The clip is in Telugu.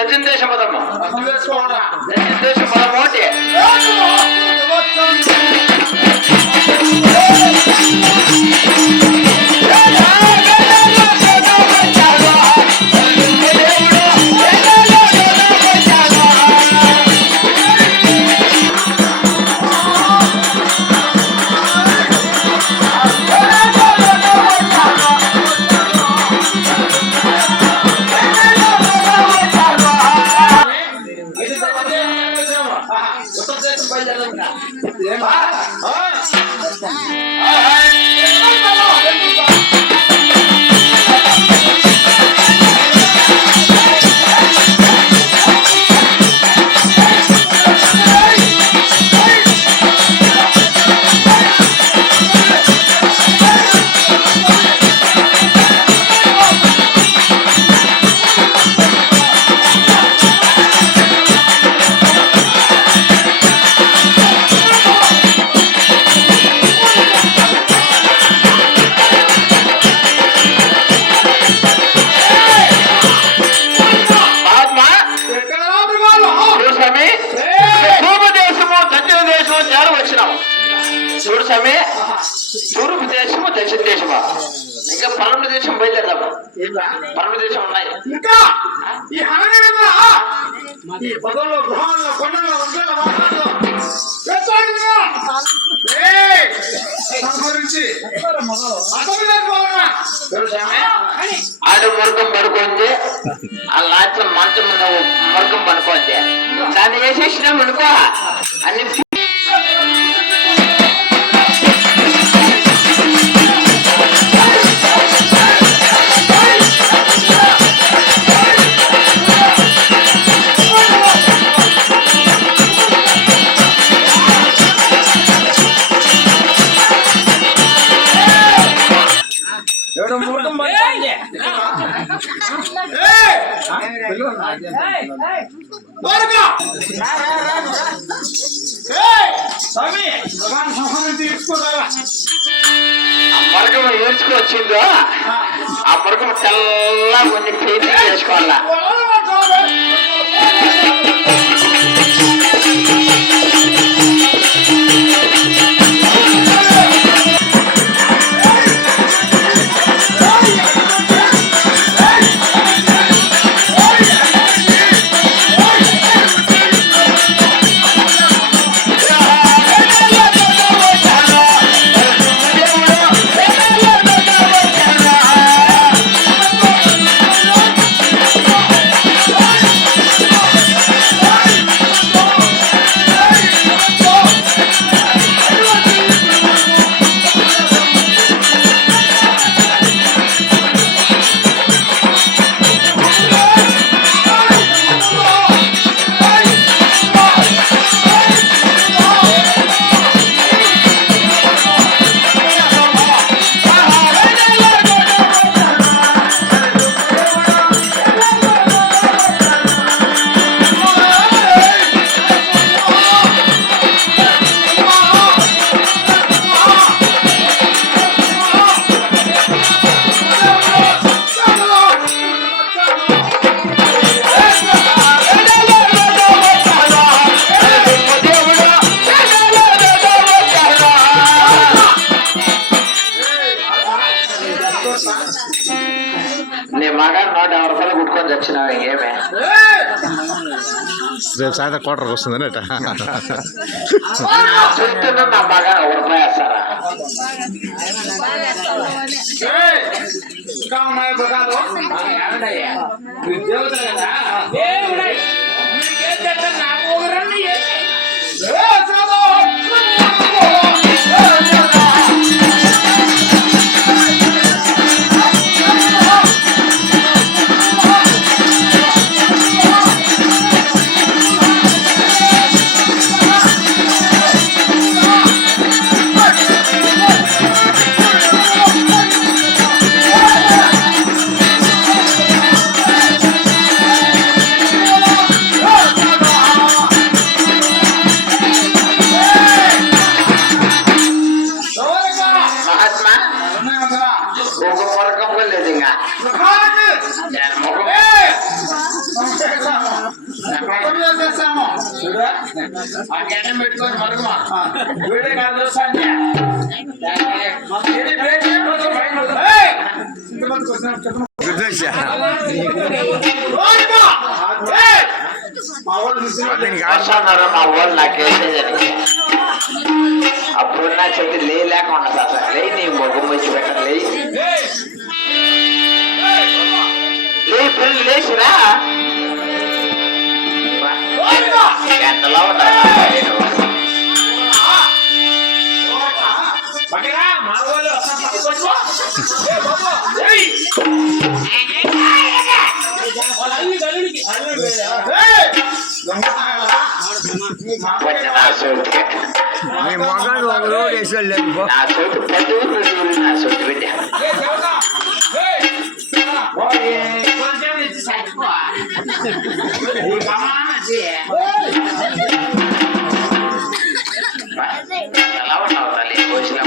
దక్షిణ దేశం పదమ్మా. దక్షిణ దేశం పదం ఒకటి. చూడు స్వామి, తూర్పు దేశము దక్షిణ దేశమా, ఇంకా పరమ దేశం బయలుదేరదాము. పరమ దేశం ఉన్నాయి ఇంకా ఆడు మురకం పడుకోండి, ఆ లాంటి మంచం మురకం పడుకోండి, దాన్ని వేసేసినాం అనుకో అన్ని మరకం ఏడ్చుకొచ్చిందో ఆ మరకం తెల్లగా కొన్ని పేరు చేసుకోవాలా. నీ మగా 150 రూపాయలు కుట్టుకొని తెచ్చినావు ఏమే రేపు సాయంత్రం క్వార్టర్కి వస్తుందని చూస్తున్నా నా మగా 1 రూపాయి వేస్తారా ఆ గడ్డం పెట్టుకొని మరుగుమా వీడే కాదు చూస్తాను మా వాళ్ళు నాకేసేదని అప్పుడు నా చెట్టు లేకుండా సార్ లే నీ మొగ్గు వచ్చి పెట్టండి లే పిల్లలు లేచిరా ఎంతలో ఉంటారు మా వాళ్ళు మీ మొగాడు ఒక రోడ్ వేసి వెళ్ళలేదు నా చోటు పెద్ద నా చోటు పెట్టా ఎలా ఉన్నావు తల్లి కోసినా